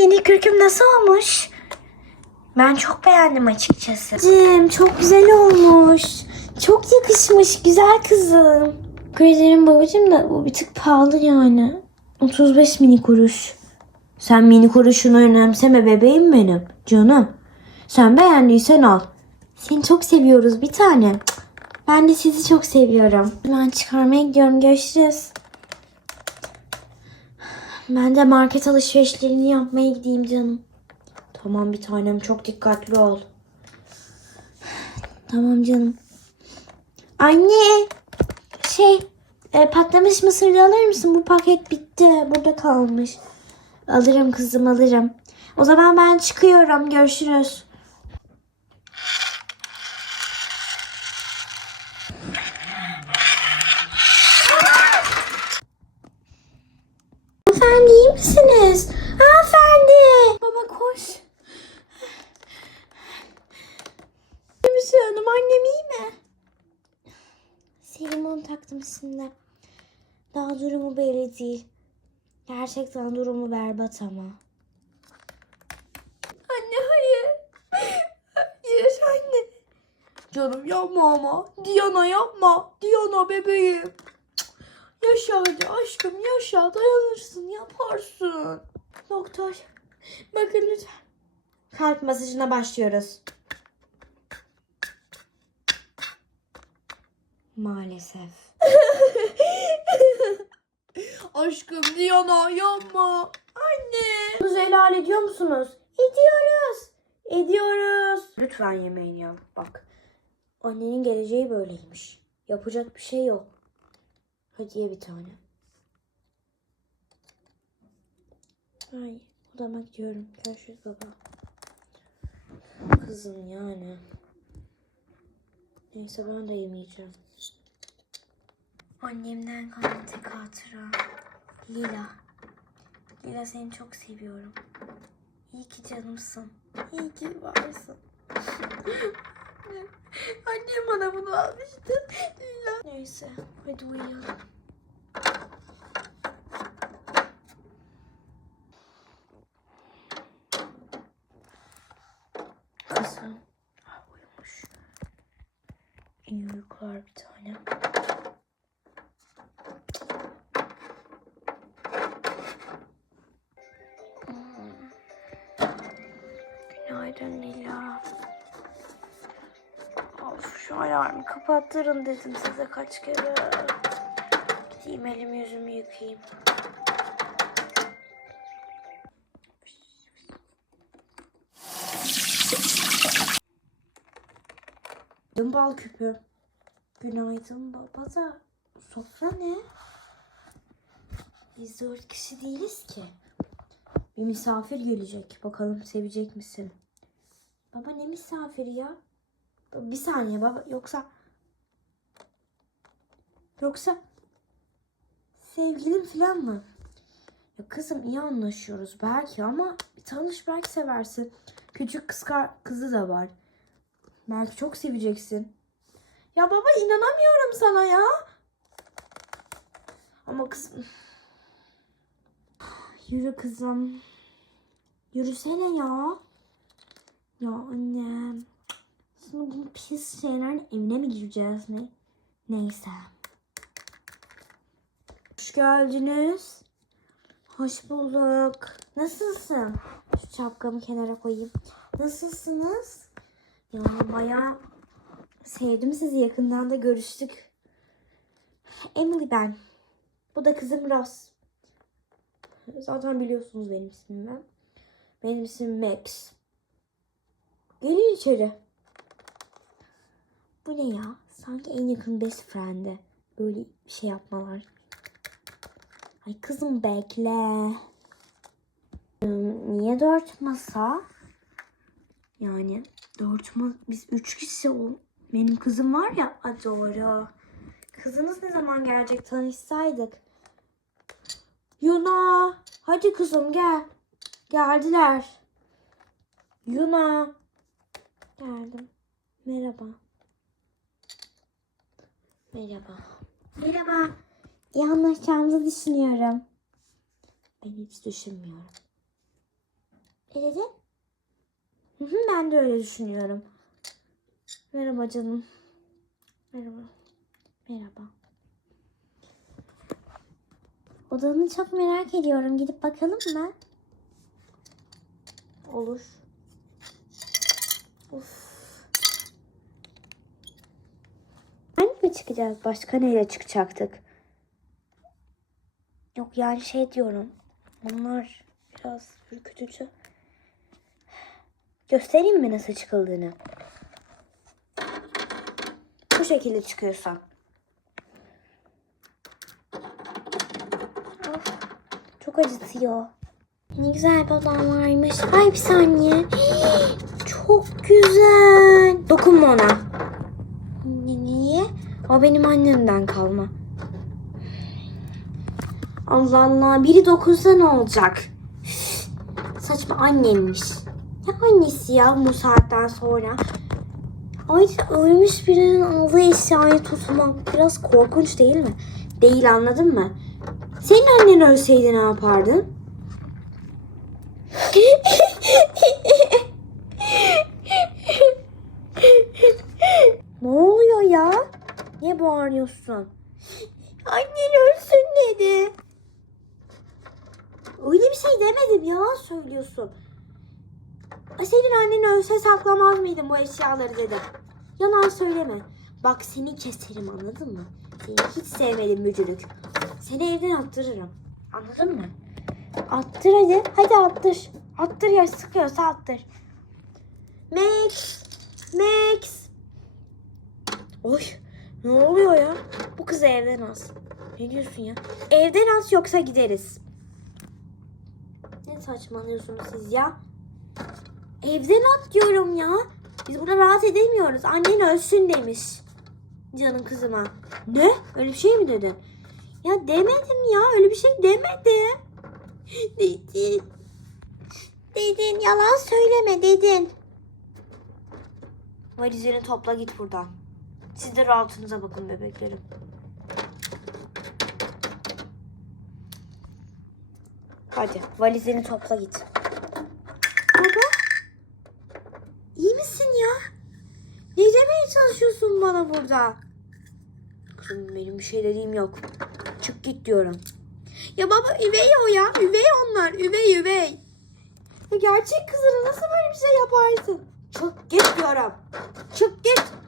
yeni kürküm nasıl olmuş? Ben çok beğendim açıkçası. Cem çok güzel olmuş. Çok yakışmış güzel kızım. Teşekkür babacığım da bu bir tık pahalı yani. 35 mini kuruş. Sen mini kuruşunu önemseme bebeğim benim. Canım. Sen beğendiysen al. Seni çok seviyoruz bir tane. Ben de sizi çok seviyorum. Ben çıkarmaya gidiyorum. Görüşürüz. Ben de market alışverişlerini yapmaya gideyim canım. Tamam bir tanem çok dikkatli ol. Tamam canım. Anne. Şey e, patlamış mısır alır mısın? Bu paket bitti. Burada kalmış. Alırım kızım alırım. O zaman ben çıkıyorum. Görüşürüz. Hanımefendi iyi misiniz? Hanımefendi. Baba koş. Misin hanım? Annem iyi mi? Selimon taktım şimdi. Daha durumu belli değil. Gerçekten durumu berbat ama. Anne hayır. Hayır anne. Canım yapma ama. Diana yapma. Diana bebeğim. Yaşa hadi aşkım yaşa dayanırsın yaparsın. Doktor bakın lütfen. Kalp masajına başlıyoruz. Maalesef. Aşkım Diana yapma. Anne. Bunu helal ediyor musunuz? Ediyoruz. Ediyoruz. Lütfen yemeğini yap. Bak. Annenin geleceği böyleymiş. Yapacak bir şey yok. Hadi ye bir tane. Ay odama gidiyorum. Görüşürüz baba. Kızım yani. Neyse ben de yemeyeceğim. Annemden kalan tek hatıra. Lila. Lila seni çok seviyorum. İyi ki canımsın. İyi ki varsın. Annem bana bunu almıştı. Neyse hadi uyuyalım. Kızım. Ah, uyumuş. İyi uykular bir tane. Alarmı kapattırın dedim size kaç kere. Gideyim elimi yüzümü yıkayayım. Günaydın bal küpü. Günaydın baba da sofra ne? Biz dört kişi değiliz ki. Bir misafir gelecek. Bakalım sevecek misin? Baba ne misafiri ya? Bir saniye baba. Yoksa... Yoksa... Sevgilin falan mı? Ya kızım iyi anlaşıyoruz belki ama bir tanış belki seversin. Küçük kız kızı da var. Belki çok seveceksin. Ya baba inanamıyorum sana ya. Ama kızım... Yürü kızım. Yürüsene ya. Ya annem. Şimdi bu pis şeylerin evine mi gireceğiz ne? Neyse. Hoş geldiniz. Hoş bulduk. Nasılsın? Şu şapkamı kenara koyayım. Nasılsınız? Ya bayağı sevdim sizi yakından da görüştük. Emily ben. Bu da kızım Ross. Zaten biliyorsunuz benim ismimi. Benim ismim Max. Gelin içeri. Bu ne ya? Sanki en yakın best friend'e. Böyle bir şey yapmalar. Ay kızım bekle. Hmm, Niye dört masa? Yani dört masa. Biz üç kişi o. Benim kızım var ya. A doğru. Kızınız ne zaman gelecek tanışsaydık. Yuna. Hadi kızım gel. Geldiler. Yuna. Geldim. Merhaba. Merhaba. Merhaba. İyi anlaşacağımızı düşünüyorum. Ben hiç düşünmüyorum. Ne dedin? Hı hı, ben de öyle düşünüyorum. Merhaba canım. Merhaba. Merhaba. Odanı çok merak ediyorum. Gidip bakalım mı? Olur. Of. Ben mi çıkacağız? Başka neyle çıkacaktık? Yok yani şey diyorum. Bunlar biraz ürkütücü. Göstereyim mi nasıl çıkıldığını? Bu şekilde çıkıyorsan. Of, çok acıtıyor. Ne güzel bir odam varmış. Ay bir saniye. Çok güzel. Niye? O benim annemden kalma. Allah Allah. Biri dokunsa ne olacak? Saçma annemmiş. Ne annesi ya bu saatten sonra? Ayrıca ölmüş birinin aldığı eşyayı tutmak biraz korkunç değil mi? Değil anladın mı? Senin annen ölseydi ne yapardın? ne oluyor ya? Niye bağırıyorsun? Annen ölsün dedi. Öyle bir şey demedim. Yalan söylüyorsun. Senin annen ölse saklamaz mıydın bu eşyaları dedim. Yalan söyleme. Bak seni keserim anladın mı? Seni hiç sevmedim mücürük. Seni evden attırırım. Anladın mı? Attır hadi. Hadi attır. Attır ya sıkıyorsa attır. Max. Max. Oy. Ne oluyor ya? Bu kızı evden az. Ne diyorsun ya? Evden az yoksa gideriz. Ne saçmalıyorsunuz siz ya? Evden at diyorum ya. Biz burada rahat edemiyoruz. Annen ölsün demiş. Canım kızıma. Ne? Öyle bir şey mi dedin? Ya demedim ya. Öyle bir şey demedim. Dedin. Dedin. Yalan söyleme dedin. Valizini topla git buradan. Siz de rahatınıza bakın bebeklerim. Hadi valizini topla git. Baba. İyi misin ya? Ne demeye çalışıyorsun bana burada? Kızım benim bir şey dediğim yok. Çık git diyorum. Ya baba üvey o ya. Üvey onlar. Üvey üvey. Ya gerçek kızına nasıl böyle bir şey yaparsın? Çık git diyorum. Çık git.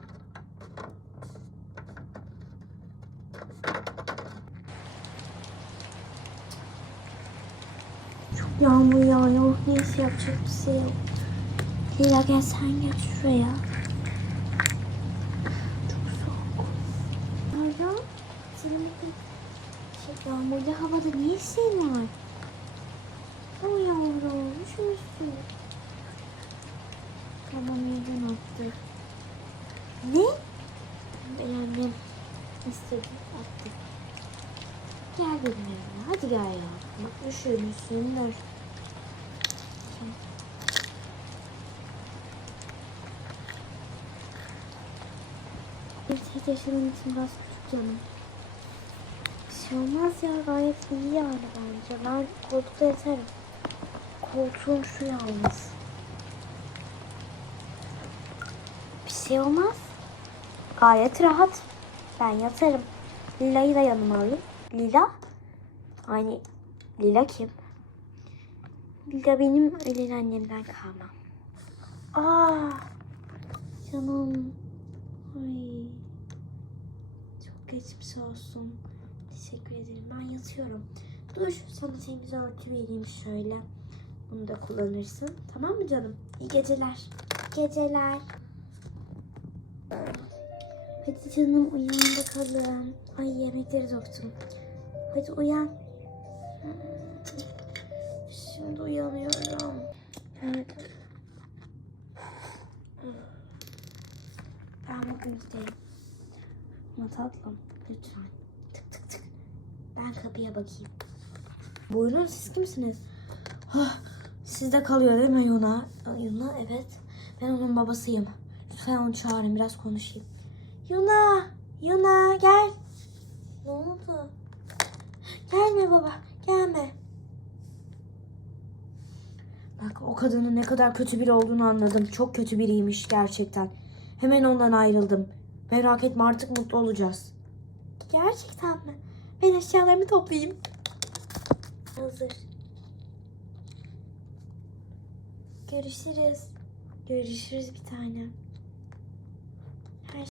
Yağmur yağıyor. Neyse yapacak bir şey yok. Leyla gel sen gel şuraya. Çok soğuk. Leyla senin şey, yağmurlu havada ne işin var? O yavrum üşümüşsün. Tamam yerden attı. Ne? Ben annem istedi attı. Gel benim evime hadi gel ya. Bak üşümüşsündür. Tamam. Tek yaşadığım için biraz küçük canım. Bir şey olmaz ya gayet iyi yani bence. Ben koltukta yatarım. Koltuğum şu yalnız. Bir şey olmaz. Gayet rahat. Ben yatarım. Lila'yı da yanıma alayım. Lila? Hani Lila kim? Lila benim ölen annemden kalma. Aa, canım. Ay. Geçmiş olsun. Teşekkür ederim. Ben yatıyorum. Dur sana temiz örtü vereyim şöyle. Bunu da kullanırsın. Tamam mı canım? İyi geceler. İyi geceler. Hadi canım uyan bakalım. Ay yemekleri döktüm. Hadi uyan. Şimdi uyanıyorum. Ben bugün gideyim. Ama tatlım lütfen. Tık tık tık. Ben kapıya bakayım. Buyurun siz kimsiniz? Hah, sizde kalıyor değil mi Yuna? Yuna evet. Ben onun babasıyım. Lütfen onu çağırın biraz konuşayım. Yuna! Yuna gel. Ne oldu? Gelme baba gelme. Bak o kadının ne kadar kötü biri olduğunu anladım. Çok kötü biriymiş gerçekten. Hemen ondan ayrıldım. Merak etme artık mutlu olacağız. Gerçekten mi? Ben eşyalarımı toplayayım. Hazır. Görüşürüz. Görüşürüz bir tanem.